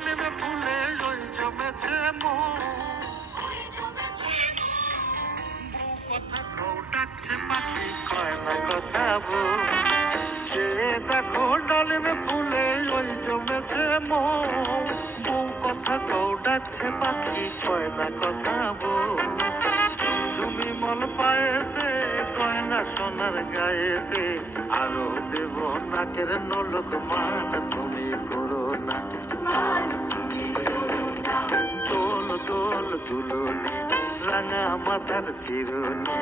ডালিমে ফুলে ওই জমেছে মন। কথা কও ডাকছে পাখি কয় না কথা বউ। যে দেখো ডালিমে ফুলে ওই জমেছে মন। বউ কথা কও ডাকছে পাখি কয় না কথা বউ। তুমি মল পায়েতে কয় না সোনার গায়েতে। আরো দেব নাকের নলক মান তুমি করো না। দোল দোল দুলুনি রাঙা মাথার চিরুনি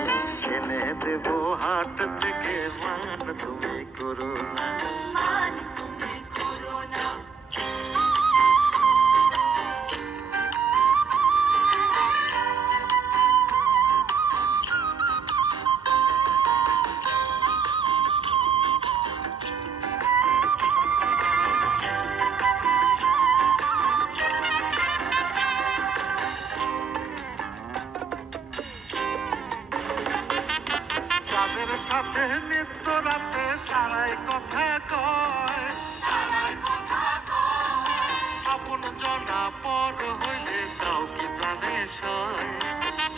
এনে দেব হাট থেকে মান তুমি করো না। যাদের সাথে নিত্য রাতে তারাই কথা কয়। আপন জনা পর হইলে তাও কি প্রাণে সয়।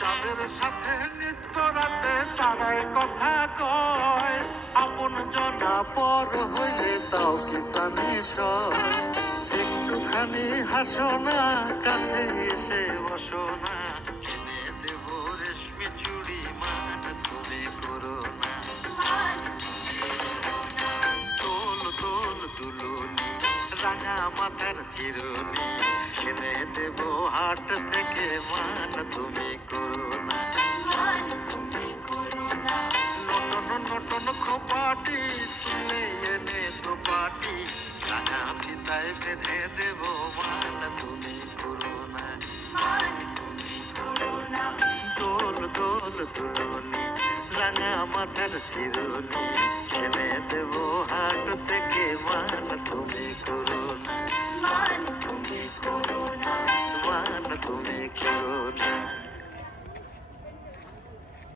যাদের সাথে নিত্য রাতে তারাই কথা কয়। আপন জনা পর হইলে তাও কি প্রাণে সয়। একটুখানি হাসো না কাছে এসে বসো না। এনে দেব রেশমি চুড়ি মান তুমি করো না। দোল দোল দুলুনি রাঙা মাথার চিরুনি এনে দেব হাট থেকে মান তুমি করো না। নটন নটন খোপাটি তুলে এনে থোপাটি রাঙা ফিতায় বেঁধে দেব মান তুমি করো না। দোল দোল দুলুনি রাঙা মাথার চিরুনি এনে দেব হাট থেকে মান তুমি করো না। মান তুমি করো না।